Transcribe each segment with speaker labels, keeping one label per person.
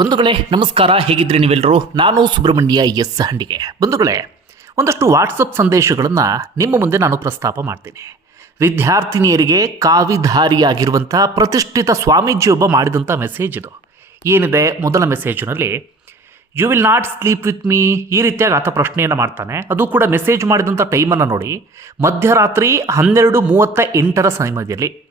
Speaker 1: ಬಂಧುಗಳೇ, ನಮಸ್ಕಾರ. ಹೇಗಿದ್ರಿ ನೀವೆಲ್ಲರೂ ನಾನು ಸುಬ್ರಹ್ಮಣ್ಯ ಎಸ್ ಹಂಡಿಗೆ. ಬಂಧುಗಳೇ, ಒಂದಷ್ಟು ವಾಟ್ಸಪ್ ಸಂದೇಶಗಳನ್ನು ನಿಮ್ಮ ಮುಂದೆ ನಾನು ಪ್ರಸ್ತಾಪ ಮಾಡ್ತೀನಿ. ವಿದ್ಯಾರ್ಥಿನಿಯರಿಗೆ ಕಾವಿಧಾರಿಯಾಗಿರುವಂಥ ಪ್ರತಿಷ್ಠಿತ ಸ್ವಾಮೀಜಿಯೊಬ್ಬ ಮಾಡಿದಂಥ ಮೆಸೇಜ್ ಇದು. ಏನಿದೆ? ಮೊದಲ ಮೆಸೇಜ್ನಲ್ಲಿ you will not sleep with me ಈ ರೀತಿಯಾಗಿ ಆತ ಪ್ರಶ್ನೆಯನ್ನು ಮಾಡ್ತಾನೆ. ಅದು ಕೂಡ ಮೆಸೇಜ್ ಮಾಡಿದಂಥ ಟೈಮನ್ನು ನೋಡಿ. ಮಧ್ಯರಾತ್ರಿ ಹನ್ನೆರಡು ಮೂವತ್ತ ಎಂಟರ ಸಮಯದಲ್ಲಿ.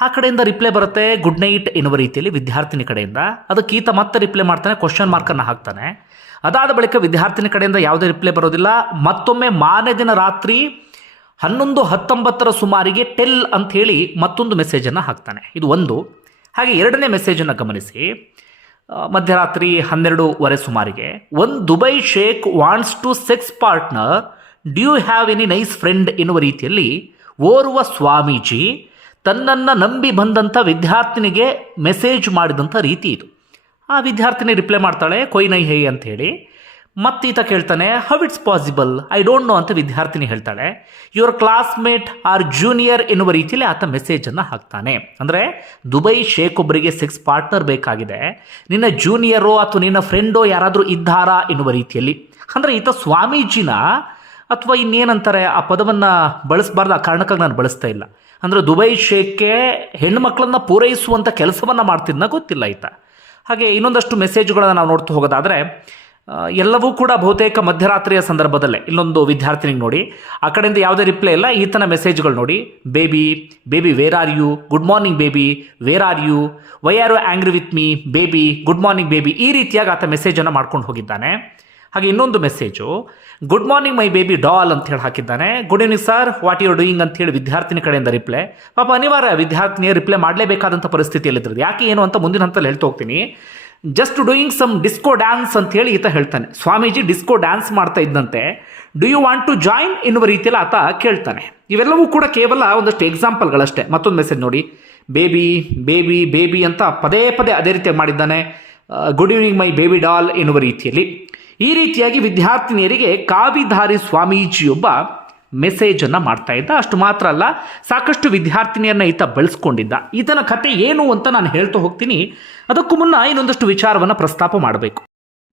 Speaker 1: ಆ ಕಡೆಯಿಂದ ರಿಪ್ಲೈ ಬರುತ್ತೆ ಗುಡ್ ನೈಟ್ ಎನ್ನುವ ರೀತಿಯಲ್ಲಿ ವಿದ್ಯಾರ್ಥಿನಿ ಕಡೆಯಿಂದ. ಅದಕ್ಕೆ ಈತ ಮತ್ತೆ ರಿಪ್ಲೈ ಮಾಡ್ತಾನೆ ಕ್ವಶನ್ ಮಾರ್ಕನ್ನು ಹಾಕ್ತಾನೆ. ಅದಾದ ಬಳಿಕ ವಿದ್ಯಾರ್ಥಿನಿ ಕಡೆಯಿಂದ ಯಾವುದೇ ರಿಪ್ಲೈ ಬರೋದಿಲ್ಲ. ಮತ್ತೊಮ್ಮೆ ಮಾನೇ ದಿನ ರಾತ್ರಿ ಹನ್ನೊಂದು ಹತ್ತೊಂಬತ್ತರ ಸುಮಾರಿಗೆ ಟೆಲ್ ಅಂತ ಹೇಳಿ ಮತ್ತೊಂದು ಮೆಸೇಜನ್ನು ಹಾಕ್ತಾನೆ. ಇದು ಒಂದು. ಹಾಗೆ ಎರಡನೇ ಮೆಸೇಜನ್ನು ಗಮನಿಸಿ. ಮಧ್ಯರಾತ್ರಿ ಹನ್ನೆರಡೂವರೆ ಸುಮಾರಿಗೆ one Dubai Sheikh wants to sex partner do have any nice friend ಎನ್ನುವ ರೀತಿಯಲ್ಲಿ ಓರ್ವ ಸ್ವಾಮೀಜಿ ತನ್ನನ್ನು ನಂಬಿ ಬಂದಂಥ ವಿದ್ಯಾರ್ಥಿನಿಗೆ ಮೆಸೇಜ್ ಮಾಡಿದಂಥ ರೀತಿ ಇದು. ಆ ವಿದ್ಯಾರ್ಥಿನಿ ರಿಪ್ಲೈ ಮಾಡ್ತಾಳೆ, ಕೊಯ್ ನೈ ಹೈ ಅಂತ ಹೇಳಿ. ಮತ್ತೀತ ಕೇಳ್ತಾನೆ how it's possible I don't know ಅಂತ ವಿದ್ಯಾರ್ಥಿನಿ ಹೇಳ್ತಾಳೆ. ಯುವರ್ ಕ್ಲಾಸ್ಮೇಟ್ ಆರ್ ಜೂನಿಯರ್ ಎನ್ನುವ ರೀತಿಯಲ್ಲಿ ಆತ ಮೆಸೇಜನ್ನು ಹಾಕ್ತಾನೆ. ಅಂದರೆ, ದುಬೈ ಶೇಖ್ ಒಬ್ಬರಿಗೆ ಸೆಕ್ಸ್ ಪಾರ್ಟ್ನರ್ ಬೇಕಾಗಿದೆ. ನಿನ್ನ ಜೂನಿಯರೋ ಅಥವಾ ನಿನ್ನ ಫ್ರೆಂಡೋ ಯಾರಾದರೂ ಇದ್ದಾರಾ? ಎನ್ನುವ ರೀತಿಯಲ್ಲಿ. ಅಂದರೆ, ಈತ ಸ್ವಾಮೀಜಿನ ಅಥವಾ ಇನ್ನೇನಂತಾರೆ? ಆ ಪದವನ್ನು ಬಳಸಬಾರ್ದು, ಆ ಕಾರಣಕ್ಕಾಗಿ ನಾನು ಬಳಸ್ತಾ ಇಲ್ಲ. ಅಂದರೆ ದುಬೈ ಶೇಖ್ಗೆ ಹೆಣ್ಣುಮಕ್ಕಳನ್ನು ಪೂರೈಸುವಂಥ ಕೆಲಸವನ್ನು ಮಾಡ್ತಿದ್ನ ಗೊತ್ತಿಲ್ಲ ಈತ. ಹಾಗೆ ಇನ್ನೊಂದಷ್ಟು ಮೆಸೇಜ್ಗಳನ್ನು ನಾವು ನೋಡ್ತಾ ಹೋಗೋದಾದರೆ ಎಲ್ಲವೂ ಕೂಡ ಬಹುತೇಕ ಮಧ್ಯರಾತ್ರಿಯ ಸಂದರ್ಭದಲ್ಲೇ. ಇಲ್ಲೊಂದು ವಿದ್ಯಾರ್ಥಿನಿಗೆ ನೋಡಿ, ಆ ಕಡೆಯಿಂದ ಯಾವುದೇ ರಿಪ್ಲೈ ಇಲ್ಲ, ಈತನ ಮೆಸೇಜ್ಗಳು ನೋಡಿ. Baby baby where are you good morning baby. Where are you why are you angry with me baby good morning baby. ಈ ರೀತಿಯಾಗಿ ಆತ ಮೆಸೇಜನ್ನು ಮಾಡ್ಕೊಂಡು ಹೋಗಿದ್ದಾನೆ. ಹಾಗೆ ಇನ್ನೊಂದು message good morning my baby doll ಅಂತ ಹೇಳಿ ಹಾಕಿದ್ದಾನೆ. Good evening sir what your doing ಅಂತ ಹೇಳಿ ವಿದ್ಯಾರ್ಥಿನಿ ಕಡೆಯಿಂದ ರಿಪ್ಲೈ ಪಾಪ, ಅನಿವಾರ್ಯ, ವಿದ್ಯಾರ್ಥಿನಿಯ ರಿಪ್ಲೈ ಮಾಡಲೇಬೇಕಾದಂಥ ಪರಿಸ್ಥಿತಿಯಲ್ಲಿದ್ದರು ಯಾಕೆ ಏನು ಅಂತ ಮುಂದಿನ ಹಂತದಲ್ಲಿ ಹೇಳ್ತಾ ಹೋಗ್ತೀನಿ. Just doing some disco dance ಅಂತ ಹೇಳಿ ಈತ ಹೇಳ್ತಾನೆ. ಸ್ವಾಮೀಜಿ ಡಿಸ್ಕೋ ಡ್ಯಾನ್ಸ್ ಮಾಡ್ತಾ ಇದ್ದಂತೆ. Do you want to join ಎನ್ನುವ ರೀತಿಯಲ್ಲಿ ಆತ ಕೇಳ್ತಾನೆ. ಇವೆಲ್ಲವೂ ಕೂಡ ಕೇವಲ ಒಂದಷ್ಟು ಎಕ್ಸಾಂಪಲ್ಗಳಷ್ಟೇ ಮತ್ತೊಂದು ಮೆಸೇಜ್ ನೋಡಿ. ಬೇಬಿ ಬೇಬಿ ಬೇಬಿ ಅಂತ ಪದೇ ಪದೇ ಅದೇ ರೀತಿಯಾಗಿ ಮಾಡಿದ್ದಾನೆ. Good evening my baby doll ಎನ್ನುವ ರೀತಿಯಲ್ಲಿ. ಈ ರೀತಿಯಾಗಿ ವಿದ್ಯಾರ್ಥಿನಿಯರಿಗೆ ಕಾವಿಧಾರಿ ಸ್ವಾಮೀಜಿಯೊಬ್ಬ ಮೆಸೇಜನ್ನು ಮಾಡ್ತಾ ಇದ್ದ. ಅಷ್ಟು ಮಾತ್ರ ಅಲ್ಲ, ಸಾಕಷ್ಟು ವಿದ್ಯಾರ್ಥಿನಿಯರನ್ನ ಈತ ಬಳಸ್ಕೊಂಡಿದ್ದ. ಈತನ ಕತೆ ಏನು ಅಂತ ನಾನು ಹೇಳ್ತಾ ಹೋಗ್ತೀನಿ. ಅದಕ್ಕೂ ಮುನ್ನ ಇನ್ನೊಂದಷ್ಟು ವಿಚಾರವನ್ನು ಪ್ರಸ್ತಾಪ ಮಾಡಬೇಕು.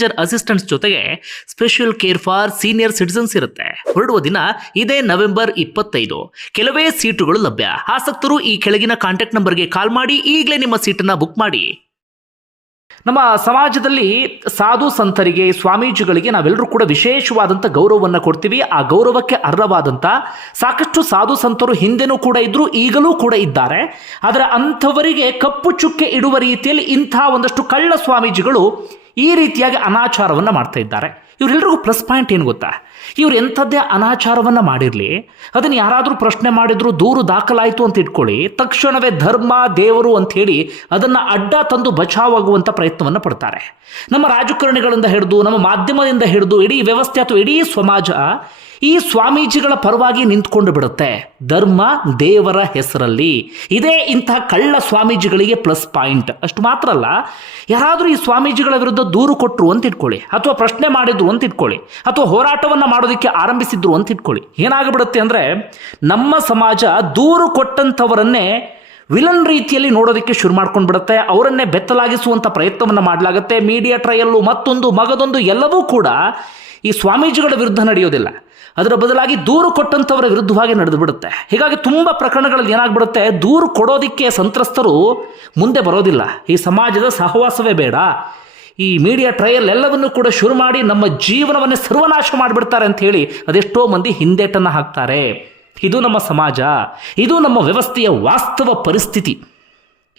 Speaker 1: manager assistants ಜೊತೆಗೆ special care for senior citizens ಇರುತ್ತೆ. ಹೊರಡುವ ದಿನ ಇದೇ ನವೆಂಬರ್ ಇಪ್ಪತ್ತೈದು. ಕೆಲವೇ ಸೀಟುಗಳು ಲಭ್ಯ. ಆಸಕ್ತರು ಈ ಕೆಳಗಿನ ಕಾಂಟ್ಯಾಕ್ಟ್ ನಂಬರ್ಗೆ ಕಾಲ್ ಮಾಡಿ ಈಗಲೇ ನಿಮ್ಮ ಸೀಟನ್ನು ಬುಕ್ ಮಾಡಿ. ನಮ್ಮ ಸಮಾಜದಲ್ಲಿ ಸಾಧು ಸಂತರಿಗೆ, ಸ್ವಾಮೀಜಿಗಳಿಗೆ ನಾವೆಲ್ಲರೂ ಕೂಡ ವಿಶೇಷವಾದಂಥ ಗೌರವವನ್ನು ಕೊಡ್ತೀವಿ. ಆ ಗೌರವಕ್ಕೆ ಅರ್ಹವಾದಂಥ ಸಾಕಷ್ಟು ಸಾಧು ಸಂತರು ಹಿಂದೆನೂ ಕೂಡ ಇದ್ದರು ಈಗಲೂ ಕೂಡ ಇದ್ದಾರೆ. ಆದರೆ ಅಂಥವರಿಗೆ ಕಪ್ಪು ಚುಕ್ಕೆ ಇಡುವ ರೀತಿಯಲ್ಲಿ ಇಂಥ ಒಂದಷ್ಟು ಕಳ್ಳ ಸ್ವಾಮೀಜಿಗಳು ಈ ರೀತಿಯಾಗಿ ಅನಾಚಾರವನ್ನು ಮಾಡ್ತಾ ಇದ್ದಾರೆ. ಇವರೆಲ್ಲರಿಗೂ ಪ್ಲಸ್ ಪಾಯಿಂಟ್ ಏನು ಗೊತ್ತಾ? ಇವ್ರು ಎಂಥದ್ದೇ ಅನಾಚಾರವನ್ನು ಮಾಡಿರಲಿ, ಅದನ್ನು ಯಾರಾದರೂ ಪ್ರಶ್ನೆ ಮಾಡಿದ್ರು ದೂರು ದಾಖಲಾಯಿತು ಅಂತ ಇಟ್ಕೊಳ್ಳಿ, ತಕ್ಷಣವೇ ಧರ್ಮ, ದೇವರು ಅಂತ ಹೇಳಿ ಅದನ್ನು ಅಡ್ಡ ತಂದು ಬಚಾವಾಗುವಂಥ ಪ್ರಯತ್ನವನ್ನು ಪಡ್ತಾರೆ. ನಮ್ಮ ರಾಜಕಾರಣಿಗಳಿಂದ ಹಿಡಿದು, ನಮ್ಮ ಮಾಧ್ಯಮದಿಂದ ಹಿಡಿದು, ಇಡೀ ವ್ಯವಸ್ಥೆ ಅಥವಾ ಇಡೀ ಸಮಾಜ ಈ ಸ್ವಾಮೀಜಿಗಳ ಪರವಾಗಿ ನಿಂತ್ಕೊಂಡು ಬಿಡುತ್ತೆ. ಧರ್ಮ ದೇವರ ಹೆಸರಲ್ಲಿ. ಇದೇ ಇಂತಹ ಕಳ್ಳ ಸ್ವಾಮೀಜಿಗಳಿಗೆ ಪ್ಲಸ್ ಪಾಯಿಂಟ್ ಅಷ್ಟು ಮಾತ್ರ ಅಲ್ಲ, ಯಾರಾದರೂ ಈ ಸ್ವಾಮೀಜಿಗಳ ವಿರುದ್ಧ ದೂರು ಕೊಟ್ಟರು ಅಂತ ಇಟ್ಕೊಳ್ಳಿ ಅಥವಾ ಪ್ರಶ್ನೆ ಮಾಡಿದ್ರು ಅಂತ ಇಟ್ಕೊಳ್ಳಿ ಅಥವಾ ಹೋರಾಟವನ್ನು ಮಾಡೋದಕ್ಕೆ ಆರಂಭಿಸಿದ್ರು ಅಂತ ಇಟ್ಕೊಳ್ಳಿ ಏನಾಗ್ಬಿಡುತ್ತೆ ಅಂದರೆ, ನಮ್ಮ ಸಮಾಜ ದೂರು ಕೊಟ್ಟಂಥವರನ್ನೇ ವಿಲನ್ ರೀತಿಯಲ್ಲಿ ನೋಡೋದಕ್ಕೆ ಶುರು ಮಾಡ್ಕೊಂಡು ಬಿಡುತ್ತೆ ಅವರನ್ನೇ ಬೆತ್ತಲಾಗಿಸುವಂಥ ಪ್ರಯತ್ನವನ್ನು ಮಾಡಲಾಗುತ್ತೆ. ಮೀಡಿಯಾ ಟ್ರಯಲ್ಲು ಮತ್ತೊಂದು ಮಗದೊಂದು ಎಲ್ಲವೂ ಕೂಡ ಈ ಸ್ವಾಮೀಜಿಗಳ ವಿರುದ್ಧ ನಡೆಯೋದಿಲ್ಲ. ಅದರ ಬದಲಾಗಿ ದೂರು ಕೊಟ್ಟಂಥವರ ವಿರುದ್ಧವಾಗಿ ನಡೆದು ಬಿಡುತ್ತೆ ಹೀಗಾಗಿ ತುಂಬ ಪ್ರಕರಣಗಳಲ್ಲಿ ಏನಾಗ್ಬಿಡುತ್ತೆ? ದೂರು ಕೊಡೋದಕ್ಕೆ ಸಂತ್ರಸ್ತರು ಮುಂದೆ ಬರೋದಿಲ್ಲ. ಈ ಸಮಾಜದ ಸಹವಾಸವೇ ಬೇಡ. ಈ ಮೀಡಿಯಾ ಟ್ರಯಲ್ ಎಲ್ಲವನ್ನೂ ಕೂಡ ಶುರು ಮಾಡಿ ನಮ್ಮ ಜೀವನವನ್ನೇ ಸರ್ವನಾಶ ಮಾಡಿಬಿಡ್ತಾರೆ ಅಂತ ಹೇಳಿ ಅದೆಷ್ಟೋ ಮಂದಿ ಹಿಂದೇಟನ್ನು ಹಾಕ್ತಾರೆ. ಇದು ನಮ್ಮ ಸಮಾಜ. ಇದು ನಮ್ಮ ವ್ಯವಸ್ಥೆಯ ವಾಸ್ತವ ಪರಿಸ್ಥಿತಿ.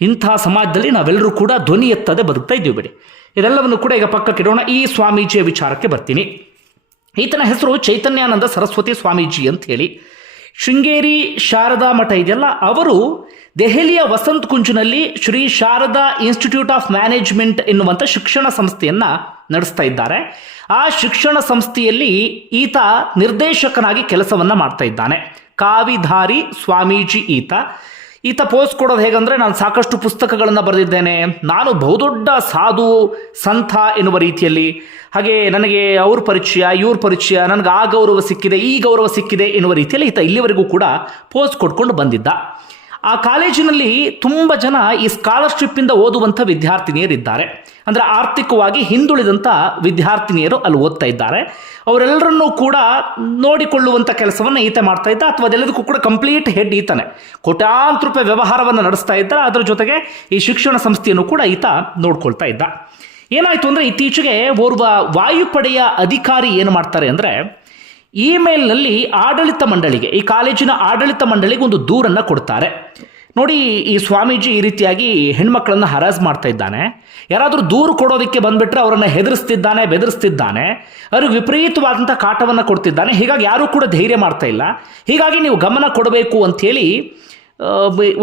Speaker 1: ಇಂಥ ಸಮಾಜದಲ್ಲಿ ನಾವೆಲ್ಲರೂ ಕೂಡ ಧ್ವನಿ ಎತ್ತದೆ ಬದುಕ್ತಾ ಇದ್ದೀವಿ ಬಿಡಿ. ಇದೆಲ್ಲವನ್ನು ಕೂಡ ಈಗ ಪಕ್ಕಕ್ಕಿಡೋಣ. ಈ ಸ್ವಾಮೀಜಿಯ ವಿಚಾರಕ್ಕೆ ಬರ್ತೀನಿ. ಈತನ ಹೆಸರು ಚೈತನ್ಯಾನಂದ ಸರಸ್ವತಿ ಸ್ವಾಮೀಜಿ ಅಂತ ಹೇಳಿ. ಶೃಂಗೇರಿ ಶಾರದಾ ಮಠ ಇದೆಯಲ್ಲ, ಅವರು ದೆಹಲಿಯ Vasant ಕುಂಜಿನಲ್ಲಿ Shri Sharada institute of management ಎನ್ನುವಂಥ ಶಿಕ್ಷಣ ಸಂಸ್ಥೆಯನ್ನು ನಡೆಸ್ತಾ ಇದ್ದಾರೆ. ಆ ಶಿಕ್ಷಣ ಸಂಸ್ಥೆಯಲ್ಲಿ ಈತ ನಿರ್ದೇಶಕನಾಗಿ ಕೆಲಸವನ್ನು ಮಾಡ್ತಾ ಇದ್ದಾನೆ. ಕಾವಿಧಾರಿ ಸ್ವಾಮೀಜಿ ಈತ. ಈತ ಪೋಸ್ಟ್ ಕೊಡೋದು ಹೇಗಂದ್ರೆ ನಾನು ಸಾಕಷ್ಟು ಪುಸ್ತಕಗಳನ್ನು ಬರೆದಿದ್ದೇನೆ. ನಾನು ಬಹುದೊಡ್ಡ ಸಾಧು ಸಂತ ಎನ್ನುವ ರೀತಿಯಲ್ಲಿ. ಹಾಗೆ ನನಗೆ ಅವ್ರ ಪರಿಚಯ, ಇವ್ರ ಪರಿಚಯ, ನನಗೆ ಆ ಗೌರವ ಸಿಕ್ಕಿದೆ, ಈ ಗೌರವ ಸಿಕ್ಕಿದೆ ಎನ್ನುವ ರೀತಿಯಲ್ಲಿ ಈತ ಇಲ್ಲಿವರೆಗೂ ಕೂಡ ಪೋಸ್ಟ್ ಕೊಟ್ಕೊಂಡು ಬಂದಿದ್ದ. ಆ ಕಾಲೇಜಿನಲ್ಲಿ ತುಂಬ ಜನ ಈ ಸ್ಕಾಲರ್ಶಿಪ್ಪಿಂದ ಓದುವಂಥ ವಿದ್ಯಾರ್ಥಿನಿಯರಿದ್ದಾರೆ. ಅಂದರೆ ಆರ್ಥಿಕವಾಗಿ ಹಿಂದುಳಿದಂಥ ವಿದ್ಯಾರ್ಥಿನಿಯರು ಅಲ್ಲಿ ಓದ್ತಾ ಇದ್ದಾರೆ. ಅವರೆಲ್ಲರನ್ನೂ ಕೂಡ ನೋಡಿಕೊಳ್ಳುವಂಥ ಕೆಲಸವನ್ನು ಈತ ಮಾಡ್ತಾ ಇದ್ದ ಅಥವಾ ಅದೆಲ್ಲದಕ್ಕೂ ಕೂಡ ಕಂಪ್ಲೀಟ್ ಹೆಡ್ ಈತಾನೆ. ಕೋಟ್ಯಾಂತರ ರೂಪಾಯಿ ವ್ಯವಹಾರವನ್ನು ನಡೆಸ್ತಾ ಇದ್ದ, ಅದರ ಜೊತೆಗೆ ಈ ಶಿಕ್ಷಣ ಸಂಸ್ಥೆಯನ್ನು ಕೂಡ ಈತ ನೋಡ್ಕೊಳ್ತಾ ಇದ್ದ. ಏನಾಯಿತು ಅಂದರೆ ಇತ್ತೀಚೆಗೆ ಓರ್ವ ವಾಯುಪಡೆಯ ಅಧಿಕಾರಿ ಏನು ಮಾಡ್ತಾರೆ ಅಂದರೆ ಇಮೇಲ್ನಲ್ಲಿ ಆಡಳಿತ ಮಂಡಳಿಗೆ, ಈ ಕಾಲೇಜಿನ ಆಡಳಿತ ಮಂಡಳಿಗೆ ಒಂದು ದೂರನ್ನು ಕೊಡ್ತಾರೆ. ನೋಡಿ, ಈ ಸ್ವಾಮೀಜಿ ಈ ರೀತಿಯಾಗಿ ಹೆಣ್ಮಕ್ಳನ್ನ ಹರಾಜ್ ಮಾಡ್ತಾ ಇದ್ದಾನೆ. ಯಾರಾದರೂ ದೂರು ಕೊಡೋದಕ್ಕೆ ಬಂದ್ಬಿಟ್ರೆ ಅವರನ್ನು ಹೆದರಿಸ್ತಿದ್ದಾನೆ, ಬೆದರಿಸ್ತಿದ್ದಾನೆ. ಅವ್ರಿಗೆ ವಿಪರೀತವಾದಂಥ ಕಾಟವನ್ನು ಕೊಡ್ತಿದ್ದಾನೆ. ಹೀಗಾಗಿ ಯಾರೂ ಕೂಡ ಧೈರ್ಯ ಮಾಡ್ತಾ ಇಲ್ಲ. ಹೀಗಾಗಿ ನೀವು ಗಮನ ಕೊಡಬೇಕು ಅಂಥೇಳಿ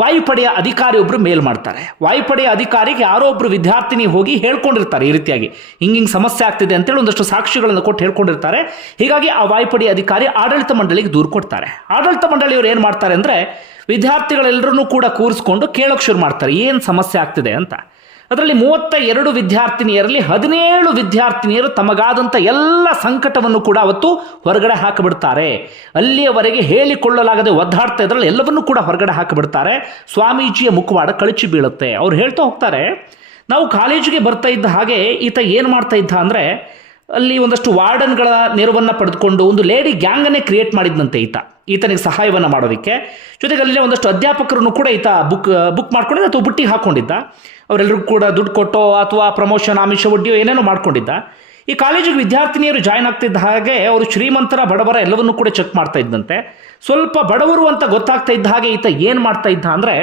Speaker 1: ವಾಯುಪಡೆಯ ಅಧಿಕಾರಿ ಒಬ್ಬರು ಮೇಲ್ ಮಾಡ್ತಾರೆ. ವಾಯುಪಡೆಯ ಅಧಿಕಾರಿಗೆ ಯಾರೋ ಒಬ್ಬರು ವಿದ್ಯಾರ್ಥಿನಿ ಹೋಗಿ ಹೇಳ್ಕೊಂಡಿರ್ತಾರೆ ಈ ರೀತಿಯಾಗಿ. ಹಿಂಗೆ ಹಿಂಗೆ ಸಮಸ್ಯೆ ಆಗ್ತಿದೆ ಅಂತೇಳಿ ಒಂದಷ್ಟು ಸಾಕ್ಷಿಗಳನ್ನು ಕೊಟ್ಟು ಹೇಳ್ಕೊಂಡಿರ್ತಾರೆ. ಹೀಗಾಗಿ ಆ ವಾಯುಪಡೆಯ ಅಧಿಕಾರಿ ಆಡಳಿತ ಮಂಡಳಿಗೆ ದೂರು ಕೊಡ್ತಾರೆ. ಆಡಳಿತ ಮಂಡಳಿಯವರು ಏನು ಮಾಡ್ತಾರೆ ಅಂದರೆ ವಿದ್ಯಾರ್ಥಿಗಳೆಲ್ಲರನ್ನೂ ಕೂಡ ಕೂರಿಸ್ಕೊಂಡು ಕೇಳೋಕೆ ಶುರು ಮಾಡ್ತಾರೆ. ಏನು ಸಮಸ್ಯೆ ಆಗ್ತಿದೆ ಅಂತ. ಅದರಲ್ಲಿ ಮೂವತ್ತ ಎರಡು ವಿದ್ಯಾರ್ಥಿನಿಯರಲ್ಲಿ ಹದಿನೇಳು ವಿದ್ಯಾರ್ಥಿನಿಯರು ತಮಗಾದಂಥ ಎಲ್ಲ ಸಂಕಟವನ್ನು ಕೂಡ ಅವತ್ತು ಹೊರಗಡೆ ಹಾಕಿಬಿಡ್ತಾರೆ. ಅಲ್ಲಿಯವರೆಗೆ ಹೇಳಿಕೊಳ್ಳಲಾಗದೆ ಒದ್ದಾಡ್ತಾ ಇದ್ರಲ್ಲಿ ಎಲ್ಲವನ್ನೂ ಕೂಡ ಹೊರಗಡೆ ಹಾಕಿಬಿಡ್ತಾರೆ. ಸ್ವಾಮೀಜಿಯ ಮುಖವಾಡ ಕಳಚಿ ಬೀಳುತ್ತೆ. ಅವ್ರು ಹೇಳ್ತಾ ಹೋಗ್ತಾರೆ, ನಾವು ಕಾಲೇಜಿಗೆ ಬರ್ತಾ ಇದ್ದ ಹಾಗೆ ಈತ ಏನು ಮಾಡ್ತಾ ಇದ್ದ ಅಂದರೆ, ಅಲ್ಲಿ ಒಂದಷ್ಟು ವಾರ್ಡನ್ಗಳ ನೆರವನ್ನು ಪಡೆದುಕೊಂಡು ಒಂದು ಲೇಡಿ ಗ್ಯಾಂಗನ್ನೇ ಕ್ರಿಯೇಟ್ ಮಾಡಿದ್ದಂತೆ ಈತ. ಈತನಿಗೆ ಸಹಾಯವನ್ನು ಮಾಡೋದಕ್ಕೆ. ಜೊತೆಗೆ ಅಲ್ಲೇ ಒಂದಷ್ಟು ಅಧ್ಯಾಪಕರನ್ನು ಕೂಡ ಈತ ಬುಕ್ ಬುಕ್ ಮಾಡ್ಕೊಂಡಿದ್ದ ಅಥವಾ ಬುಟ್ಟಿ ಹಾಕ್ಕೊಂಡಿದ್ದ ಅವರೆಲ್ಲರಿಗೂ ಕೂಡ ದುಡ್ಡು ಕೊಟ್ಟೋ ಅಥವಾ ಪ್ರಮೋಷನ್ ಆಮಿಷ, ಒಡ್ಡಿಯೋ ಏನೇನೋ ಮಾಡ್ಕೊಂಡಿದ್ದ. ಈ ಕಾಲೇಜಿಗೆ ವಿದ್ಯಾರ್ಥಿನಿಯರು ಜಾಯ್ನ್ ಆಗ್ತಿದ್ದ ಹಾಗೆ ಅವರು ಶ್ರೀಮಂತರ ಬಡವರ ಎಲ್ಲವನ್ನೂ ಕೂಡ ಚೆಕ್ ಮಾಡ್ತಾ ಇದ್ದಂತೆ. ಸ್ವಲ್ಪ ಬಡವರು ಅಂತ ಗೊತ್ತಾಗ್ತಾ ಇದ್ದ ಹಾಗೆ ಈತ ಏನು ಮಾಡ್ತಾ ಇದ್ದ ಅಂದರೆ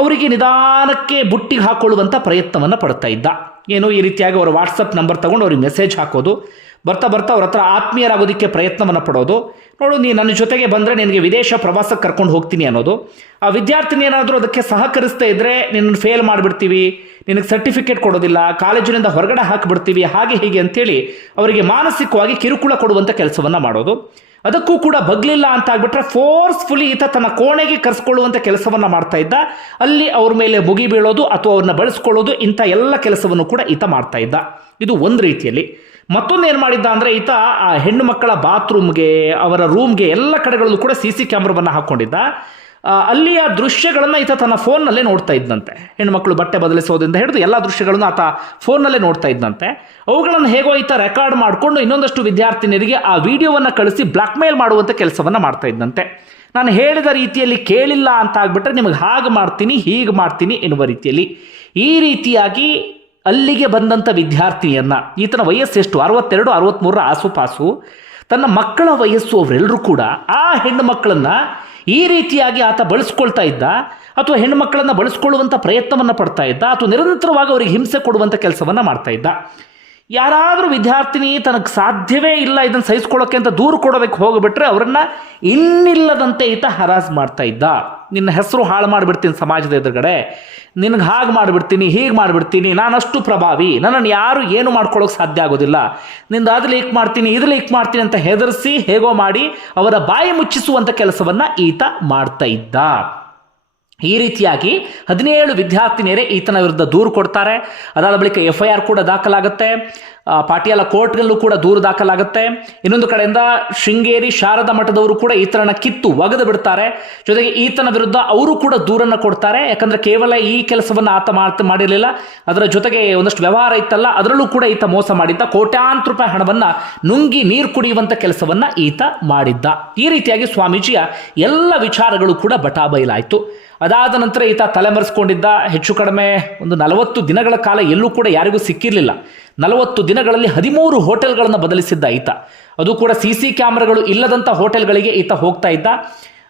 Speaker 1: ಅವರಿಗೆ ನಿಧಾನಕ್ಕೆ ಬುಟ್ಟಿಗೆ ಹಾಕೊಳ್ಳುವಂಥ ಪ್ರಯತ್ನವನ್ನು ಪಡ್ತಾ ಇದ್ದ. ಏನು ಈ ರೀತಿಯಾಗಿ ಅವರ ವಾಟ್ಸಪ್ ನಂಬರ್ ತಗೊಂಡು ಅವ್ರಿಗೆ ಮೆಸೇಜ್ ಹಾಕೋದು. ಬರ್ತಾ ಬರ್ತಾ ಅವ್ರ ಹತ್ರ ಆತ್ಮೀಯರಾಗೋದಕ್ಕೆ ಪ್ರಯತ್ನವನ್ನು ಪಡೋದು. ನೋಡು, ನೀ ನನ್ನ ಜೊತೆಗೆ ಬಂದರೆ ನಿನಗೆ ವಿದೇಶ ಪ್ರವಾಸಕ್ಕೆ ಕರ್ಕೊಂಡು ಹೋಗ್ತೀನಿ ಅನ್ನೋದು. ಆ ವಿದ್ಯಾರ್ಥಿನಿ ಏನಾದರೂ ಅದಕ್ಕೆ ಸಹಕರಿಸ್ತಾ ಇದ್ದರೆ ನಿನ್ನನ್ನು ಫೇಲ್ ಮಾಡಿಬಿಡ್ತೀವಿ. ನಿನಗೆ ಸರ್ಟಿಫಿಕೇಟ್ ಕೊಡೋದಿಲ್ಲ, ಕಾಲೇಜಿನಿಂದ ಹೊರಗಡೆ ಹಾಕಿಬಿಡ್ತೀವಿ, ಹಾಗೆ ಹೀಗೆ ಅಂತೇಳಿ ಅವರಿಗೆ ಮಾನಸಿಕವಾಗಿ ಕಿರುಕುಳ ಕೊಡುವಂಥ ಕೆಲಸವನ್ನು ಮಾಡೋದು. ಅದಕ್ಕೂ ಕೂಡ ಬಗ್ಲಿಲ್ಲ ಅಂತ ಆಗ್ಬಿಟ್ರೆ ಫೋರ್ಸ್ಫುಲಿ ಈತ ತನ್ನ ಕೋಣೆಗೆ ಕರೆಸ್ಕೊಳ್ಳುವಂಥ ಕೆಲಸವನ್ನು ಮಾಡ್ತಾ ಇದ್ದ. ಅಲ್ಲಿ ಅವ್ರ ಮೇಲೆ ಮುಗಿ ಬೀಳೋದು ಅಥವಾ ಅವ್ರನ್ನ ಬಳಸ್ಕೊಳ್ಳೋದು ಇಂಥ ಎಲ್ಲ ಕೆಲಸವನ್ನು ಕೂಡ ಈತ ಮಾಡ್ತಾ ಇದ್ದ. ಇದು ಒಂದು ರೀತಿಯಲ್ಲಿ. ಮತ್ತೊಂದು ಏನು ಮಾಡಿದ್ದ ಅಂದರೆ ಈತ ಆ ಹೆಣ್ಣು ಮಕ್ಕಳ ಬಾತ್ರೂಮ್ಗೆ ಅವರ ರೂಮ್ಗೆ ಎಲ್ಲ ಕಡೆಗಳಲ್ಲೂ ಕೂಡ ಸಿ ಸಿ ಕ್ಯಾಮ್ರಾವನ್ನು ಹಾಕ್ಕೊಂಡಿದ್ದ ಅಲ್ಲಿಯ ದೃಶ್ಯಗಳನ್ನು ಈತ ತನ್ನ ಫೋನ್ನಲ್ಲೇ ನೋಡ್ತಾ ಇದ್ದಂತೆ ಹೆಣ್ಮಕ್ಳು ಬಟ್ಟೆ ಬದಲಿಸೋದ್ರಿಂದ ಹಿಡಿದು ಎಲ್ಲ ದೃಶ್ಯಗಳನ್ನು ಆತ ಫೋನ್ನಲ್ಲೇ ನೋಡ್ತಾ ಇದ್ದಂತೆ ಅವುಗಳನ್ನು ಹೇಗೋ ಈತ ರೆಕಾರ್ಡ್ ಮಾಡಿಕೊಂಡು ಇನ್ನೊಂದಷ್ಟು ವಿದ್ಯಾರ್ಥಿನಿಯರಿಗೆ ಆ ವಿಡಿಯೋವನ್ನು ಕಳಿಸಿ ಬ್ಲಾಕ್ ಮೇಲ್ ಮಾಡುವಂಥ ಕೆಲಸವನ್ನು ಮಾಡ್ತಾ ಇದ್ದಂತೆ ನಾನು ಹೇಳಿದ ರೀತಿಯಲ್ಲಿ ಕೇಳಿಲ್ಲ ಅಂತ ಆಗ್ಬಿಟ್ರೆ ನಿಮಗೆ ಹಾಗೆ ಮಾಡ್ತೀನಿ, ಹೀಗೆ ಮಾಡ್ತೀನಿ ಎನ್ನುವ ರೀತಿಯಲ್ಲಿ ಈ ರೀತಿಯಾಗಿ ಅಲ್ಲಿಗೆ ಬಂದಂಥ ವಿದ್ಯಾರ್ಥಿನಿಯನ್ನು ಈತನ ವಯಸ್ಸು ಎಷ್ಟು? ಅರವತ್ತೆರಡು ಅರವತ್ತ್ಮೂರರ ಆಸುಪಾಸು, ತನ್ನ ಮಕ್ಕಳ ವಯಸ್ಸು ಅವರೆಲ್ಲರೂ ಕೂಡ ಆ ಹೆಣ್ಣು ಮಕ್ಕಳನ್ನ ಈ ರೀತಿಯಾಗಿ ಆತ ಬಳಸ್ಕೊಳ್ತಾ ಇದ್ದ, ಅಥವಾ ಹೆಣ್ಣು ಮಕ್ಕಳನ್ನ ಬಳಸ್ಕೊಳ್ಳುವಂಥ ಪ್ರಯತ್ನವನ್ನು ಪಡ್ತಾ ಇದ್ದ, ಅಥವಾ ನಿರಂತರವಾಗಿ ಅವರಿಗೆ ಹಿಂಸೆ ಕೊಡುವಂಥ ಕೆಲಸವನ್ನು ಮಾಡ್ತಾ ಇದ್ದ. ಯಾರಾದರೂ ವಿದ್ಯಾರ್ಥಿನಿ ತನಗೆ ಸಾಧ್ಯವೇ ಇಲ್ಲ ಇದನ್ನು ಸಹಿಸ್ಕೊಳ್ಳೋಕೆ ಅಂತ ದೂರು ಕೊಡೋದಕ್ಕೆ ಹೋಗಿಬಿಟ್ರೆ ಅವರನ್ನ ಇನ್ನಿಲ್ಲದಂತೆ ಈತ ಹರಾಸ್ ಮಾಡ್ತಾ ಇದ್ದ. ನಿನ್ನ ಹೆಸರು ಹಾಳು ಮಾಡಿಬಿಡ್ತೀನಿ ಸಮಾಜದ ಎದುರುಗಡೆ. ನಿನಗೆ ಹಾಗೆ ಮಾಡಿಬಿಡ್ತೀನಿ, ಹೀಗೆ ಮಾಡಿಬಿಡ್ತೀನಿ, ನಾನಷ್ಟು ಪ್ರಭಾವಿ ನನ್ನನ್ನು ಯಾರು ಏನು ಮಾಡ್ಕೊಳ್ಳೋಕೆ ಸಾಧ್ಯ ಆಗೋದಿಲ್ಲ. ನಿಂದ ಅದು ಲೀಕ್ ಮಾಡ್ತೀನಿ, ಇದು ಲೀಕ್ ಮಾಡ್ತೀನಿ ಅಂತ ಹೆದರಿಸಿ ಹೇಗೋ ಮಾಡಿ ಅವರ ಬಾಯಿ ಮುಚ್ಚಿಸುವಂಥ ಕೆಲಸವನ್ನು ಈತ ಮಾಡ್ತಾ ಇದ್ದ. ಈ ರೀತಿಯಾಗಿ ಹದಿನೇಳು ವಿದ್ಯಾರ್ಥಿನಿಯರೇ ಈತನ ವಿರುದ್ಧ ದೂರು ಕೊಡ್ತಾರೆ. ಅದಾದ ಬಳಿಕ ಎಫ್ ಐ ಆರ್ ಕೂಡ ದಾಖಲಾಗುತ್ತೆ. ಪಾಟಿಯಾಲ ಕೋರ್ಟ್ಗಲ್ಲೂ ಕೂಡ ದೂರು ದಾಖಲಾಗುತ್ತೆ. ಇನ್ನೊಂದು ಕಡೆಯಿಂದ ಶೃಂಗೇರಿ ಶಾರದಾ ಮಠದವರು ಕೂಡ ಈತನನ್ನು ಕಿತ್ತು ಒಗೆದು ಬಿಡ್ತಾರೆ. ಜೊತೆಗೆ ಈತನ ವಿರುದ್ಧ ಅವರು ಕೂಡ ದೂರನ್ನು ಕೊಡ್ತಾರೆ. ಯಾಕಂದರೆ ಕೇವಲ ಈ ಕೆಲಸವನ್ನು ಆತ ಮಾಡ್ತಾ ಮಾಡಿರಲಿಲ್ಲ. ಅದರ ಜೊತೆಗೆ ಒಂದಷ್ಟು ವ್ಯವಹಾರ ಇತ್ತಲ್ಲ, ಅದರಲ್ಲೂ ಕೂಡ ಈತ ಮೋಸ ಮಾಡಿದ್ದ. ಕೋಟ್ಯಾಂತರ ರೂಪಾಯಿ ಹಣವನ್ನ ನುಂಗಿ ನೀರು ಕುಡಿಯುವಂತ ಕೆಲಸವನ್ನ ಈತ ಮಾಡಿದ್ದ. ಈ ರೀತಿಯಾಗಿ ಸ್ವಾಮೀಜಿಯ ಎಲ್ಲ ವಿಚಾರಗಳು ಕೂಡ ಬಟಾಬೈಲಾಯಿತು. ಅದಾದ ನಂತರ ಈತ ತಲೆಮರೆಸ್ಕೊಂಡಿದ್ದ. ಹೆಚ್ಚು ಕಡಿಮೆ ಒಂದು ನಲವತ್ತು ದಿನಗಳ ಕಾಲ ಎಲ್ಲೂ ಕೂಡ ಯಾರಿಗೂ ಸಿಕ್ಕಿರಲಿಲ್ಲ. ನಲವತ್ತು ದಿನಗಳಲ್ಲಿ ಹದಿಮೂರು ಹೋಟೆಲ್ಗಳನ್ನು ಬದಲಿಸಿದ್ದ ಈತ. ಅದು ಕೂಡ ಸಿ ಸಿ ಕ್ಯಾಮ್ರಾಗಳು ಇಲ್ಲದಂಥ ಹೋಟೆಲ್ಗಳಿಗೆ ಈತ ಹೋಗ್ತಾ ಇದ್ದ.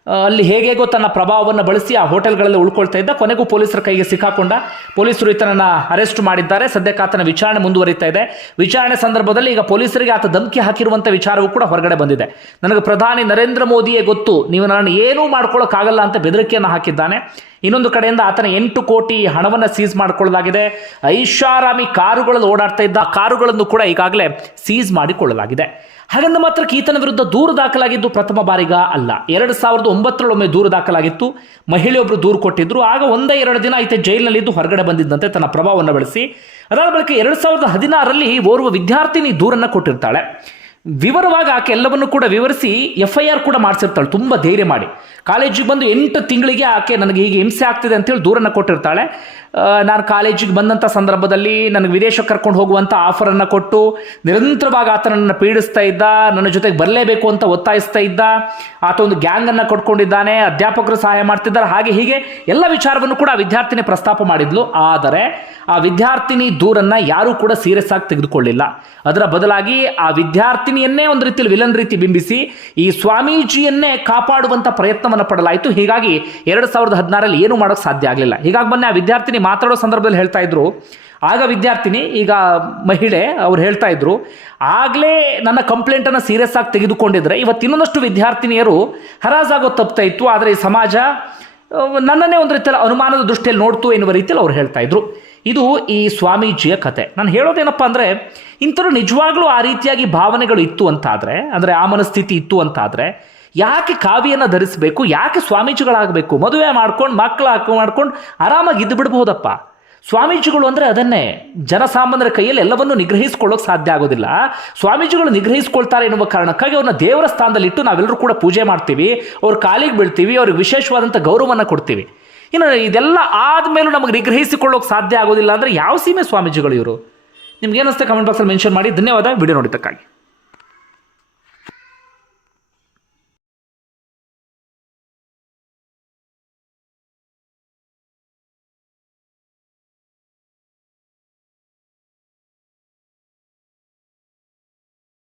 Speaker 1: ಅಲ್ಲಿ ಹೇಗೇಗೋ ತನ್ನ ಪ್ರಭಾವವನ್ನು ಬಳಸಿ ಆ ಹೋಟೆಲ್ಗಳಲ್ಲಿ ಉಳ್ಕೊಳ್ತಾ ಇದ್ದ. ಕೊನೆಗೂ ಪೊಲೀಸರ ಕೈಗೆ ಸಿಕ್ಕಾಕೊಂಡ. ಪೊಲೀಸರು ಈತನನ್ನು ಅರೆಸ್ಟ್ ಮಾಡಿದ್ದಾರೆ. ಸದ್ಯಕ್ಕೆ ಆತನ ವಿಚಾರಣೆ ಮುಂದುವರಿತಾ ಇದೆ. ವಿಚಾರಣೆ ಸಂದರ್ಭದಲ್ಲಿ ಈಗ ಪೊಲೀಸರಿಗೆ ಆತ ಧಮಕಿ ಹಾಕಿರುವಂಥ ವಿಚಾರವೂ ಕೂಡ ಹೊರಗಡೆ ಬಂದಿದೆ. ನನಗೆ ಪ್ರಧಾನಿ ನರೇಂದ್ರ ಮೋದಿಯೇ ಗೊತ್ತು. ನೀವು ನಾನು ಏನೂ ಮಾಡ್ಕೊಳ್ಳೋಕ್ಕಾಗಲ್ಲ ಅಂತ ಬೆದರಿಕೆಯನ್ನು ಹಾಕಿದ್ದಾನೆ. ಇನ್ನೊಂದು ಕಡೆಯಿಂದ ಆತನ ಎಂಟು ಕೋಟಿ ಹಣವನ್ನು ಸೀಸ್ ಮಾಡಿಕೊಳ್ಳಲಾಗಿದೆ. ಐಷಾರಾಮಿ ಕಾರುಗಳಲ್ಲಿ ಓಡಾಡ್ತಾ ಇದ್ದ. ಕಾರುಗಳನ್ನು ಕೂಡ ಈಗಾಗಲೇ ಸೀಸ್ ಮಾಡಿಕೊಳ್ಳಲಾಗಿದೆ. ಹಾಗಂದ ಮಾತ್ರ ಈತನ ವಿರುದ್ಧ ದೂರು ದಾಖಲಾಗಿದ್ದು ಪ್ರಥಮ ಬಾರಿಗ ಅಲ್ಲ. ಎರಡು ಸಾವಿರದ ಒಂಬತ್ತರೊಳೊಮ್ಮೆ ದೂರು ದಾಖಲಾಗಿತ್ತು. ಮಹಿಳೆಯೊಬ್ಬರು ದೂರು ಕೊಟ್ಟಿದ್ದರು ಆಗ ಒಂದೇ ಎರಡು ದಿನ ಈತ ಜೈಲಿನಲ್ಲಿದ್ದು ಹೊರಗಡೆ ಬಂದಿದ್ದಂತೆ ತನ್ನ ಪ್ರಭಾವವನ್ನು ಬೆಳೆಸಿ. ಅದಾದ ಬಳಿಕ ಎರಡು ಸಾವಿರದ ಹದಿನಾರರಲ್ಲಿ ಓರ್ವ ವಿದ್ಯಾರ್ಥಿನಿ ದೂರನ್ನು ಕೊಟ್ಟಿರ್ತಾಳೆ. ವಿವರವಾಗಿ ಆಕೆ ಎಲ್ಲವನ್ನು ಕೂಡ ವಿವರಿಸಿ ಎಫ್ ಐ ಆರ್ ಕೂಡ ಮಾಡಿಸಿರ್ತಾಳೆ. ತುಂಬ ಧೈರ್ಯ ಮಾಡಿ. ಕಾಲೇಜಿಗೆ ಬಂದು ಎಂಟು ತಿಂಗಳಿಗೆ ಆಕೆ ನನಗೆ ಹೀಗೆ ಹಿಂಸೆ ಆಗ್ತಿದೆ ಅಂತೇಳಿ ದೂರನ್ನು ಕೊಟ್ಟಿರ್ತಾಳೆ. ನಾನು ಕಾಲೇಜಿಗೆ ಬಂದಂಥ ಸಂದರ್ಭದಲ್ಲಿ ನನಗೆ ವಿದೇಶಕ್ಕೆ ಕರ್ಕೊಂಡು ಹೋಗುವಂಥ ಆಫರನ್ನು ಕೊಟ್ಟು ನಿರಂತರವಾಗಿ ಆತನನ್ನು ಪೀಡಿಸ್ತಾ ಇದ್ದ, ನನ್ನ ಜೊತೆಗೆ ಬರಲೇಬೇಕು ಅಂತ ಒತ್ತಾಯಿಸ್ತಾ ಇದ್ದ, ಆತ ಒಂದು ಗ್ಯಾಂಗನ್ನು ಕೊಟ್ಕೊಂಡಿದ್ದಾನೆ, ಅಧ್ಯಾಪಕರು ಸಹಾಯ ಮಾಡ್ತಿದ್ದಾರೆ, ಹಾಗೆ ಹೀಗೆ ಎಲ್ಲ ವಿಚಾರವನ್ನು ಕೂಡ ವಿದ್ಯಾರ್ಥಿನಿ ಪ್ರಸ್ತಾಪ ಮಾಡಿದ್ಲು. ಆದರೆ ಆ ವಿದ್ಯಾರ್ಥಿನಿ ದೂರನ್ನು ಯಾರೂ ಕೂಡ ಸೀರಿಯಸ್ ಆಗಿ ತೆಗೆದುಕೊಳ್ಳಿಲ್ಲ. ಅದರ ಬದಲಾಗಿ ಆ ವಿದ್ಯಾರ್ಥಿನಿಯನ್ನೇ ಒಂದು ರೀತಿಯಲ್ಲಿ ವಿಲನ್ ರೀತಿ ಬಿಂಬಿಸಿ ಈ ಸ್ವಾಮೀಜಿಯನ್ನೇ ಕಾಪಾಡುವಂಥ ಪ್ರಯತ್ನವನ್ನು ಪಡಲಾಯಿತು. ಹೀಗಾಗಿ ಎರಡು ಸಾವಿರದ ಹದಿನಾರಲ್ಲಿ ಏನು ಮಾಡೋಕ್ಕೆ ಸಾಧ್ಯ ಆಗಲಿಲ್ಲ. ಹೀಗಾಗಿ ಮೊನ್ನೆ ಆ ವಿದ್ಯಾರ್ಥಿನಿ ಮಾತಾಡೋ ಸಂದರ್ಭದಲ್ಲಿ ಹೇಳ್ತಾ ಇದ್ರು. ಆಗ ವಿದ್ಯಾರ್ಥಿನಿ, ಈಗ ಮಹಿಳೆ ಅವ್ರು ಹೇಳ್ತಾ ಇದ್ರು, ಆಗಲೇ ನನ್ನ ಕಂಪ್ಲೇಂಟನ್ನು ಸೀರಿಯಸ್ ಆಗಿ ತೆಗೆದುಕೊಂಡಿದ್ರೆ ಇವತ್ತು ಇನ್ನೊಂದಷ್ಟು ವಿದ್ಯಾರ್ಥಿನಿಯರು ಹರಾಜಾಗೋ ತಪ್ತಾ ಇತ್ತು. ಆದರೆ ಈ ಸಮಾಜ ನನ್ನನ್ನೇ ಒಂದು ರೀತಿಯಲ್ಲಿ ಅನುಮಾನದ ದೃಷ್ಟಿಯಲ್ಲಿ ನೋಡ್ತು ಎನ್ನುವ ರೀತಿಯಲ್ಲಿ ಅವ್ರು ಹೇಳ್ತಾ ಇದ್ರು. ಇದು ಈ ಸ್ವಾಮೀಜಿಯ ಕತೆ. ನಾನು ಹೇಳೋದೇನಪ್ಪ ಅಂದರೆ ಇಂಥರು ನಿಜವಾಗ್ಲೂ ಆ ರೀತಿಯಾಗಿ ಭಾವನೆಗಳು ಇತ್ತು ಅಂತಾದರೆ, ಅಂದರೆ ಆ ಮನಸ್ಥಿತಿ ಇತ್ತು ಅಂತಾದರೆ ಯಾಕೆ ಕಾವಿಯನ್ನು ಧರಿಸಬೇಕು, ಯಾಕೆ ಸ್ವಾಮೀಜಿಗಳಾಗಬೇಕು? ಮದುವೆ ಮಾಡ್ಕೊಂಡು ಮಕ್ಕಳು ಹಾಕಿ ಮಾಡ್ಕೊಂಡು ಆರಾಮಾಗಿ ಇದ್ದು ಬಿಡ್ಬೋದಪ್ಪ ಸ್ವಾಮೀಜಿಗಳು ಅಂದರೆ ಅದನ್ನೇ ಜನಸಾಮಾನ್ಯರ ಕೈಯಲ್ಲಿ ಎಲ್ಲವನ್ನೂ ನಿಗ್ರಹಿಸಿಕೊಳ್ಳೋಕೆ ಸಾಧ್ಯ ಆಗೋದಿಲ್ಲ. ಸ್ವಾಮೀಜಿಗಳು ನಿಗ್ರಹಿಸಿಕೊಳ್ತಾರೆ ಎನ್ನುವ ಕಾರಣಕ್ಕಾಗಿ ಅವ್ರನ್ನ ದೇವರ ಸ್ಥಾನದಲ್ಲಿಟ್ಟು ನಾವೆಲ್ಲರೂ ಕೂಡ ಪೂಜೆ ಮಾಡ್ತೀವಿ, ಅವ್ರ ಕಾಲಿಗೆ ಬೀಳ್ತೀವಿ, ಅವ್ರಿಗೆ ವಿಶೇಷವಾದಂಥ ಗೌರವವನ್ನು ಕೊಡ್ತೀವಿ. ಇನ್ನು ಇದೆಲ್ಲ ಆದಮೇಲೂ ನಮಗೆ ನಿಗ್ರಹಿಸಿಕೊಳ್ಳೋಕೆ ಸಾಧ್ಯ ಆಗೋದಿಲ್ಲ ಅಂದರೆ ಯಾವ ಸೀಮೆ ಸ್ವಾಮೀಜಿಗಳು ಇವರು? ನಿಮ್ಗೆ ಏನಿಸ್ತೆ ಕಮೆಂಟ್ ಬಾಕ್ಸಲ್ಲಿ ಮೆನ್ಷನ್ ಮಾಡಿ. ಧನ್ಯವಾದ. ವಿಡಿಯೋ ನೋಡಿದ್ದಕ್ಕಾಗಿ.